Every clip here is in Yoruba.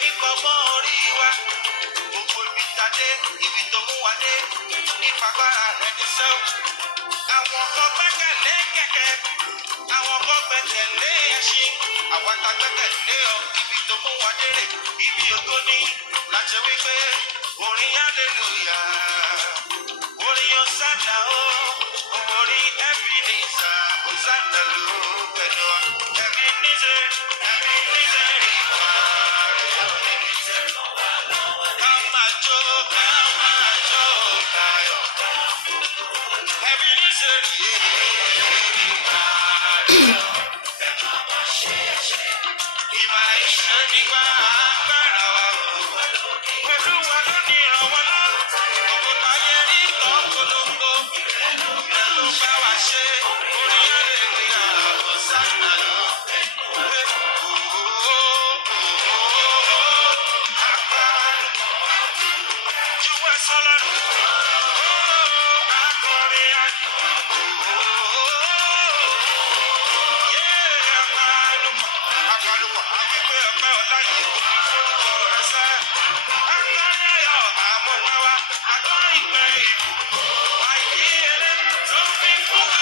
ẹni kan mọ́ orí wa. Gbogbo ibi tàdé, ibi tó mú wa dé, ìfagbára rẹ̀ ní sẹ́wọ̀n. Àwọn kan gbẹ́kẹ̀lé kẹ̀kẹ́, àwọn kan gbẹ́kẹ̀lé ẹṣin. Àwa ta gbẹ́kẹ̀lé ọ, ibi tó mú wa dérè, ibi ògo ní. Láti wípé orin hallelujah, orin Hosanna o, orin Ebenezer, Hosanna ló pẹ̀lú wa. Ebenezer, Ebenezer ìwà rẹ̀ Ebenezer ràn wá lọ́wọ́. Ká máa jó káyọ̀. Ebenezer ìwà rẹ̀ ẹ máa wá ṣe ẹ̀ṣẹ̀. Ìmọ̀ àìsàn nígbà agbára wa o. Olúwa ló ní ìrànwọ́ lọ́wọ́. Gbogbo táyé rí kan polongo. Ìrẹ́ ló bá wa ṣe. Orin hallelujah, Hosanna ló. Juwọ́ sọ́lọ́run. Akọrin ayọ̀. Àpàlùpọ̀ àwípé ọpẹ́ ọlá yìí kò ní forúkọ rẹ̀ sẹ́. Akọrin ayọ̀ àmọ́pẹ́ wa, akọrin ìgbẹ́ ìbò. Àìdíyelé tó fi fún wa.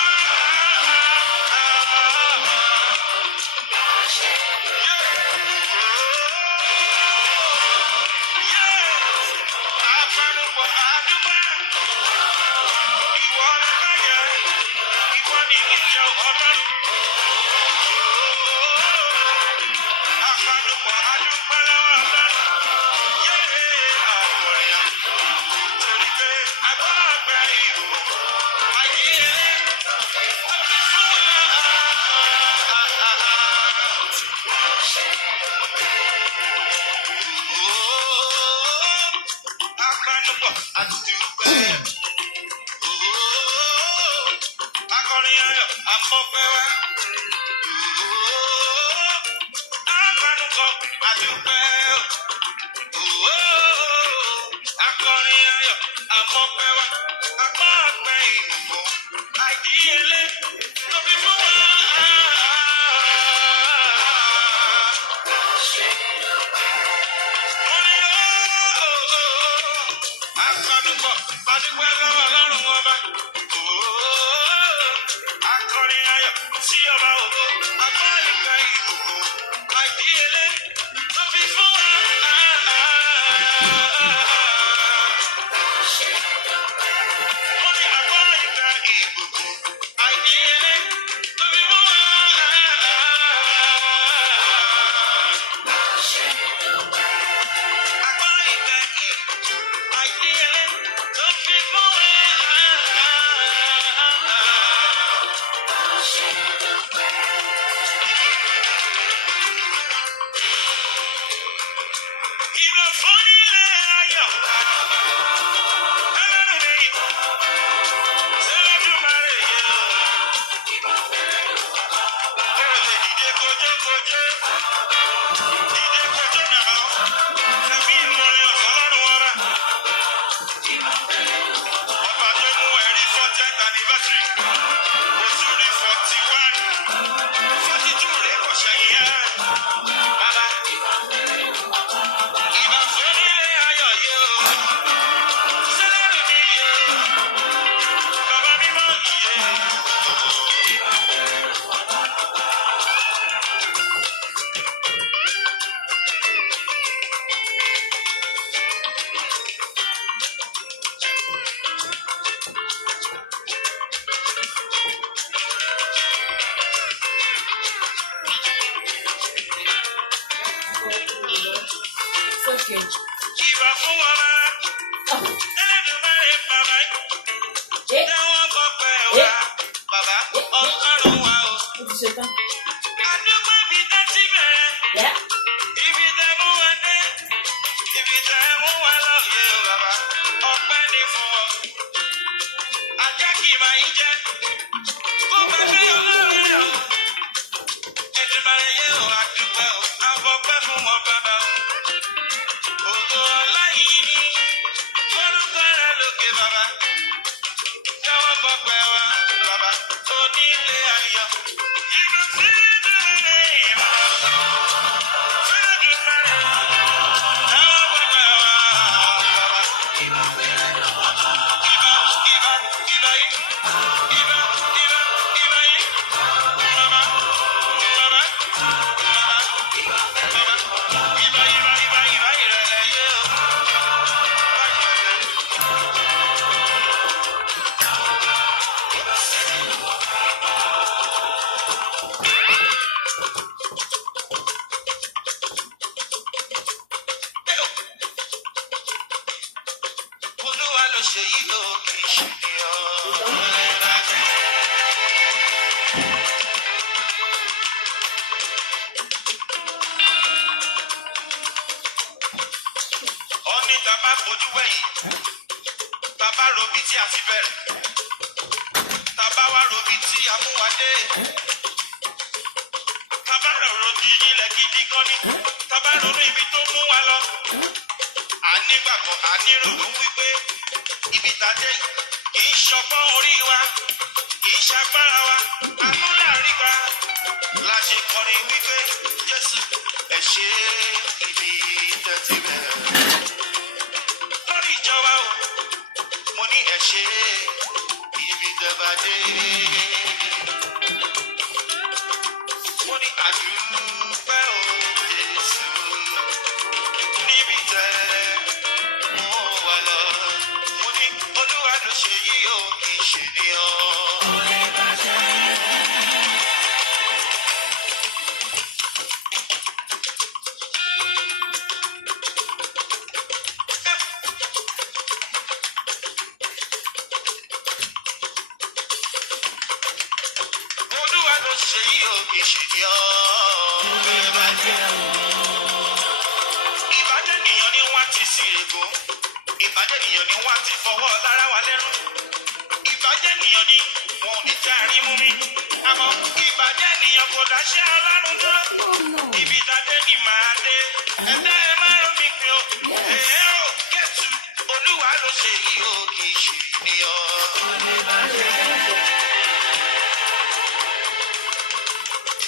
Àpàlùpọ̀ àdúgbò. Ìwọ lẹ́kọ̀ọ́ yẹ, ìwọ ni ìjọ ọlọ́run. Àpàlùpọ̀ àdúgbò lọ́wọ́ ọlọ́run. Àkọrin ayọ̀. Torí pé agbára ìbò. Àìdíyelé tó fi fún wa. Àpàlùpọ̀ àdúgbò. Akọrin ayọ̀ àmọ́pẹ́ wa. Àpàlùkọ àdúpẹ́. Akọrin ayọ̀ àmọ́pẹ́ wa. Àmọ́pẹ́ ìbùkún. Àìdíyelé ló fi fún wa. Àpàlùkọ àdúpẹ́ lọ́wọ́ ọlọ́run ọba. Akọrin ayọ̀ sí ọba ògo. Àmọ́ ìgbà ìbùkún. Àìdíyelé ló fi fún wa. Mo ní àmọ́ ìgbà ìbùkún. Àìdíyelé ló fi fún wa. Àmọ́ ìgbà ìbùkún. Àìdíyelé ló fi fún wa. Ìbò fún ilé ayọ̀. Ẹlẹ́rìí lẹ́yìn. Ṣẹlẹ́dùmarè yẹ o. Èrè dìde kojókojó. Dìde kojó nàá. Ẹ̀mí ìmọ̀rin ọ̀sán lọ́rùn ọba. Ọba tó mú ẹ̀rí 40th anniversary. Oṣù rí 41. 42 rẹ̀ kò ṣẹ̀yìn ẹ̀. Bàbá. Ìbà fún ilé ayọ̀ yẹ o. Ṣẹlẹ́rù mi yẹ o. Bàbá mímọ́ yẹ o. Ìbà fún ọba. Ẹlẹ́dùmarè bàbá. Jẹ́wọ́ gbọ́pẹ́ wa. Bàbá ọlọ́run wa o. Àdúgbò ibi tá ti bẹ̀rẹ̀. Ibi tẹ́ mú wa dé. Ibi tẹ́ mú wa lọ yẹ o bàbá. Ọpẹ́ ni fún ọ. Ajá kì í máa ń jẹ. Kó gbàgbé ọlọ́run o. Èdùmàrè yẹ o àdúpẹ́ o. Àfọpẹ́ fún wọn bàbá o. Ògo ọlá yìí ni. Orúkọ rẹ̀ lókè bàbá. Jẹ́wọ́ gbọ́pẹ́ wa bàbá. Onílé ayọ̀. Ìbò sí ìdúró ìbò. Fẹ́ẹ́dùmarè. bàbá fojú wẹ̀yìn bàbá robi tí a ti bẹ̀rẹ̀ bàbá wa robi tí a mú wa dé bàbá rọ̀rọ̀ di ilẹ̀ gidi gan ni bàbá ronú ibi tó mú wa lọ ànígbàgbọ́ àníròrò wípé ibi tàdé kì í ṣọgbọ́n orí wa kì í ṣagbára wa amúlárígba la ṣe kọrin wípé Jésù ẹ ṣé ibi tẹ́tí bẹ̀rẹ̀ lórí ìjọba o mo ní ẹ ṣé ibi tẹ́bàdé mo ní àdúpẹ́ o Jésù níbi tẹ́ mo wà lọ mo ní Olúwa ló ṣe yí o kì í ṣe ní ọ. Ìbàjẹ́ ènìyàn ni wọ́n ti fọwọ́ lára wa lẹ́rú. Ìbàjẹ́ ènìyàn ni wọn ò ní jẹ́ àrímú mi. Àmọ́ ìbàjẹ́ ènìyàn kò dáṣẹ́ Ọlọ́run dúró. Ibi ìdádé ni màá dé. Ẹ̀dá ẹ máa ń mi pé o. Èé o, Kẹ́tù, Olúwa ló ṣe yìí o, kì í ṣe ènìyàn.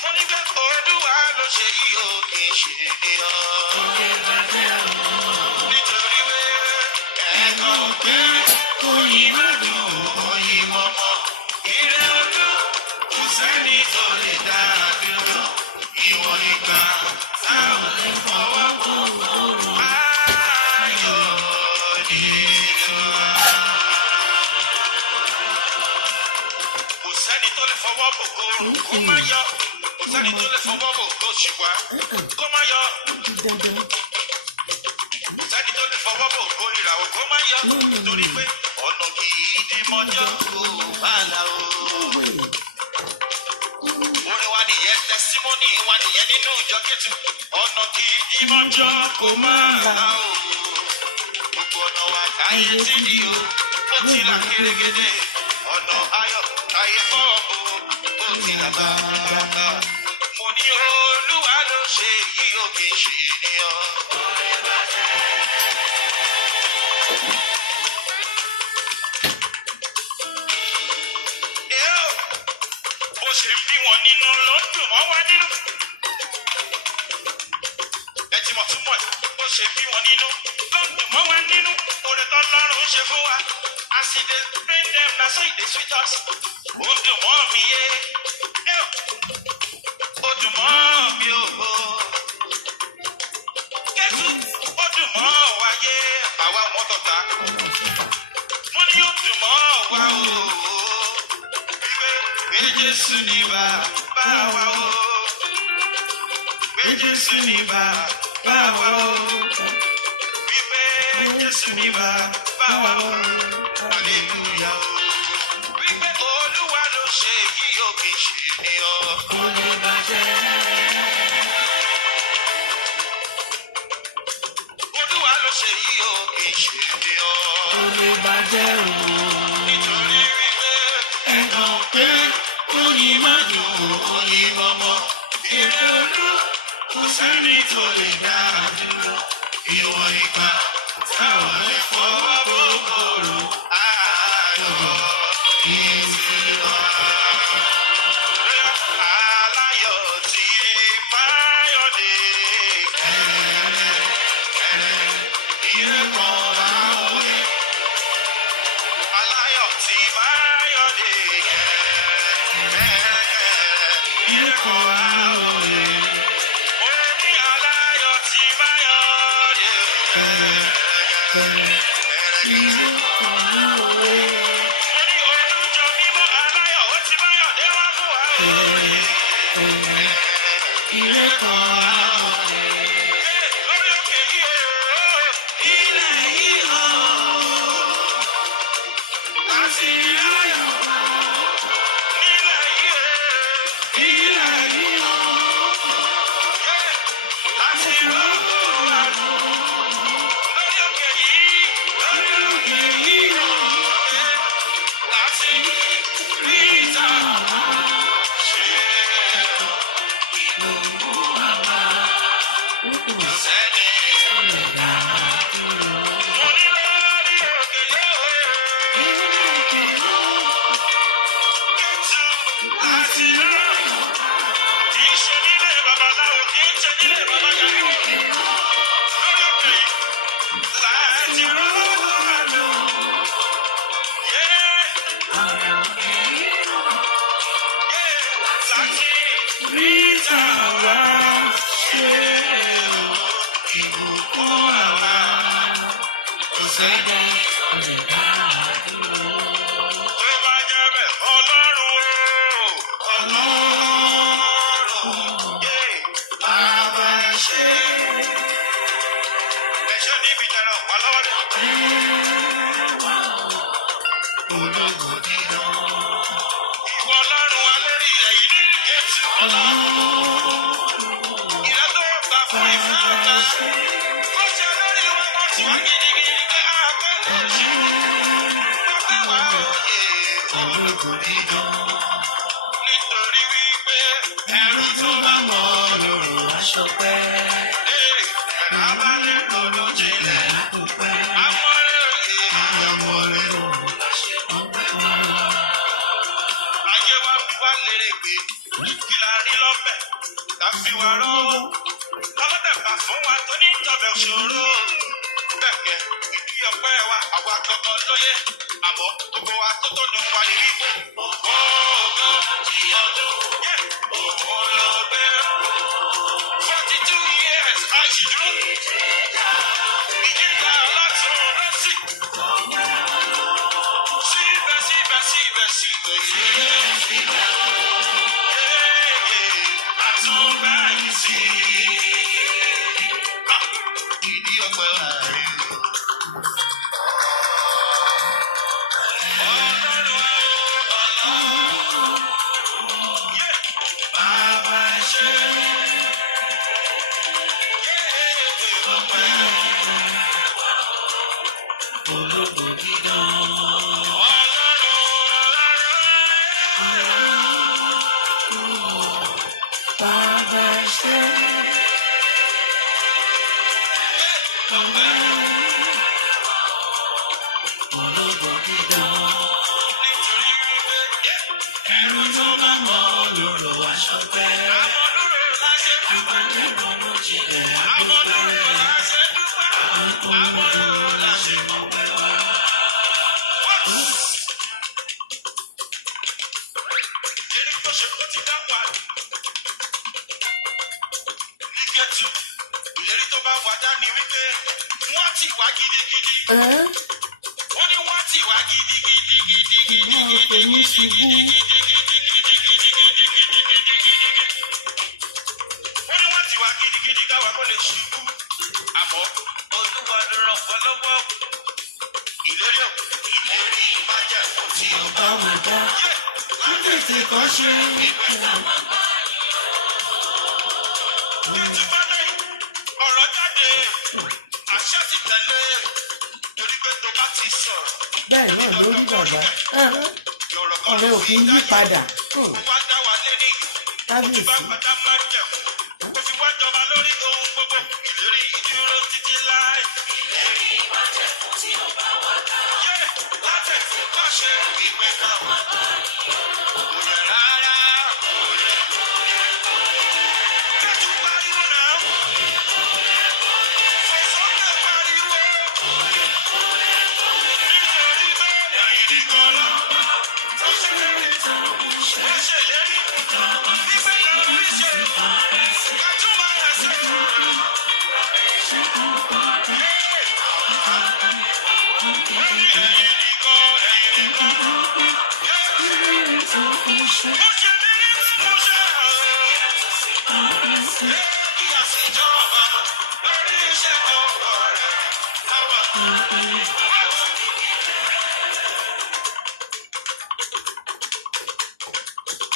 Mo ní pé Olúwa ló ṣe yìí o, kì í ṣe ènìyàn. Nítorí pé ẹ̀kan pé oyin má dùn oyin mọ́mọ́. Ire ọdún kò sẹ́ni tó lè dá a dúró. Ìwọ nìkan táwọn lè fọwọ́ kó. Ayọ̀ nínú wa. Kò sẹ́ni tó lè fọwọ́ bò kó rùn kó má yọ. Kò sẹ́ni tó lè fọwọ́ bò kó ṣùgbọ́n kó má yọ. Sẹ́ni tó lè fọwọ́ bò kó ìràwọ̀ kó má yọ. Nítorí pé ọ̀nà kì í di mọ́jọ́ kó bá la o. Orin wa nìyẹn, tẹsímọ́nì wa nìyẹn nínú ìjọ Kétu. Ọ̀nà kì í di mọ́jọ́ kó má la o. Gbogbo ọ̀nà wa káyé tí di o. Ó ti là kérégédé. Ọ̀nà ayọ̀ káyé fọ́ o. Ó ti là bàbá. Mo ní Olúwa ló ṣe yí o, kì í ṣe ènìyàn. Bó ṣe bí wọn nínú ló dùn mọ́ wá nínú. Ẹ ti mọ̀ túmọ̀ ẹ̀. Bó ṣe bí wọn nínú ló dùn mọ́ wá nínú. Oore t'Ọlọ́run ṣe fún wa. As e dey pain dem na so e dey sweet us. Ó dùn mọ́ mi yé. Ó dùn mọ́ mi o. Kẹ́tù ó dùn mọ́ wa yé. Àwa ọmọ tọ̀ta. Mo ní ó dùn mọ́ wa o. Pé Jésù ní bàbá wa o. Pé Jésù ní bàbá wa o. Wípé Jésù ní bàbá wa o. Hallelujah o. Wípé Olúwa ló ṣe yìí o, kì í ṣe ènìyàn. Kò lè bàjẹ́. Olúwa ló ṣe yìí o, kì í ṣe ènìyàn. Kò lè bàjẹ́ o. Nítorí wípé ẹ̀kan pé oyin má dùn oyin mọ́mọ́. Ire olú kò sẹ́ni tó lè dá a dúró. Ìwọ ìgbà táwọn lè fọwọ́ bó kòrò. Ayọ̀ ìtura. Aláyọ̀ tí Máyọ̀dé kẹ̀rẹ̀kẹ̀rẹ̀ ire kan bá wọlé. Aláyọ̀ tí Máyọ̀dé kẹ̀rẹ̀kẹ̀rẹ̀ ire kan bá wọlé. Mo ní aláyọ̀ tí Máyọ̀dé kẹ̀rẹ̀kẹ̀rẹ̀ ire kan bá wọlé. Mo ní olùjọ mímọ́ aláyọ̀ ó ti Máyọ̀dé wá fún wa o. Ire kan bá wọlé. Lórí òkè yìí o, ilẹ̀ yìí o. Láti ayọ̀ nílẹ̀ yìí o, ilẹ̀ yìí o. Láti rọ́pò àrùn. Lórí òkè yìí tí ń ṣe nílé bàbá Gàríwò lórí òkè yìí láti rọ́ọ̀lọ́ àjò. Láti rí ìtàwá ṣe ìbùkún àwa kò sẹ́ni ọ̀lẹ́dá dúró. Tó bá jẹ́ bẹ́ẹ̀ Ọlọ́run bàbá ṣe. Ẹ ṣe níbi ìjẹrẹ wà lọ́wọ́ mi. Ológo dídán. Ìwọ Ọlọ́run wa lórí ilẹ̀ yìí ní Jésù Ọlọ́run. Ìrẹ́ tó gbà fún ìfẹ́ ọ̀tá. Ó ṣe lórí wọn wọ́n ti wá gidigidi pé àgbẹ̀lẹ̀ ṣe. Bàbá wa òye ológo dídán. Nítorí wípé ẹrú tó bá mọ̀ lóru aṣọ pẹ́. Ẹ̀rọ abálẹ̀ lọ́dọ̀ jinlẹ̀ àkùpẹ́. Amọ̀rẹ́ òye àmọ̀rẹ́ òun láṣẹ ọgbẹ́ wa. Ayé wa fi wá lérè pé kí la rí lọ́bẹ̀ ká fi wá rọ́wọ́. Lọ́wọ́dẹ̀gbà fún wa tó ní ìjọba ìṣòro. Bẹ́ẹ̀ ìdí ọpẹ́ wa àwa gangan lóye. Àmọ́ gbogbo wa tó tó nu wa yìí wípé ògo ti ọdún. Òun ló gbé 42 years àṣìjú. Ìjìyà látún rẹ́sì. Síbẹ̀. Àtúnbá yìí sí. Ìdí ọpẹ́ wa rí. Bàbá ṣe. Ológo dídán. Bàbá ṣe. Ológo dídán. Nítorí wípé ẹrú tó bá mọ̀ lóró aṣọ pẹ́. Àmọ̀lúrò láṣẹ dúpẹ́. Àmọ̀lúrò láṣẹ dúpẹ́. Àmọ̀lúrò láṣẹ mọ̀pẹ́ wá. Èrí tó ṣe kó ti dá wà ní Gẹ̀tù. Ìlérí tó bá wà dá ni wípé wọ́n ti wá gidigidi. Wọ́n ní wọ́n ti wá gidigidi. Wọ́n ní wọ́n ti wá gidigidi káwa kó lè ṣubú. Àmọ́ Olúwa ló ràn wọ́n lọ́wọ́. Ìlérí ìmájẹ̀mú tí ó bá wù dá. Láti kọ́ ṣe wípé ọ̀rọ̀ jáde àṣẹ ti tẹ̀lé torí pé tó bá ti sọ̀rọ̀. Bẹ́ẹ̀ náà lórí bàbá ọ̀rẹ́ òfin yí padà. Wá dá wa lé ní Kábíyèsí. bá padà máa jẹ̀ kó fi wá jọba lórí ohun gbogbo. Ìlérí ìdúró títí láì. Ìlérí ìmájẹ̀mú tí ó bá wà dá. Láti kọ́ ṣe wípé káwa bá òye rárá. Kẹ́tù pariwo náà. Fọ̀sọ́kẹ́ pariwo. Nítorí bẹ́ẹ̀ ẹ̀yìn nìkan lọ. Ó ṣe lérí. Ó ṣe lérí. Nígbà náà fi ṣe. Kẹ́tù máa yẹ ṣe. Wọ́n ní ẹ̀yìn nìkan. Mo ṣe lérí. Mo ṣe kí àṣìjọba lórí iṣẹ́ ọkọ rẹ̀.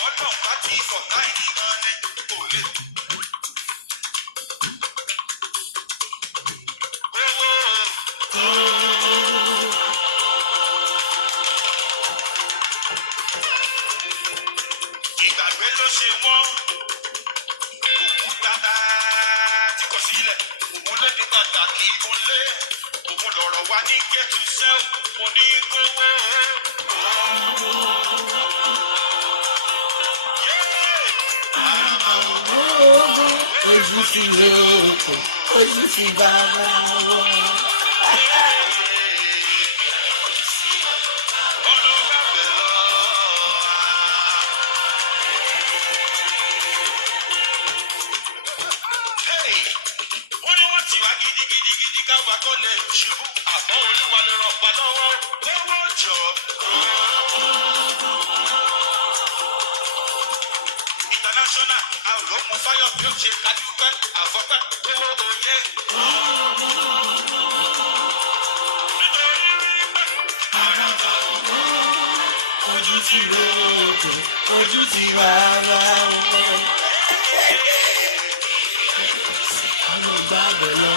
Ọlọ́run bá ti fọ̀tá ìdí gan ni kò lè. Ìgbàgbé ló ṣe wọ́n. Òkú dáadáa tí kò sílẹ̀. Òun ló di pàtàkì ìkúnlé. Òun lọ̀rọ̀ wá ní Gẹ̀tù sẹ́ò. Mo ní kówó. ojú sí lóko ojú sí bàbá wọn. Wọ́n ní wọ́n ti wá gidigidigidi káwa kó lè ṣubú àmọ́ olúwa ló ràn wá lọ́wọ́ lọ́wọ́ jọ. International àròmú fáyọ̀ bí ó ṣe kádúpẹ́ àfọ́pẹ́ owó òye. Ojú ti lóko ojú ti bàbá wọn. Mo gbàgbọ́ lọ.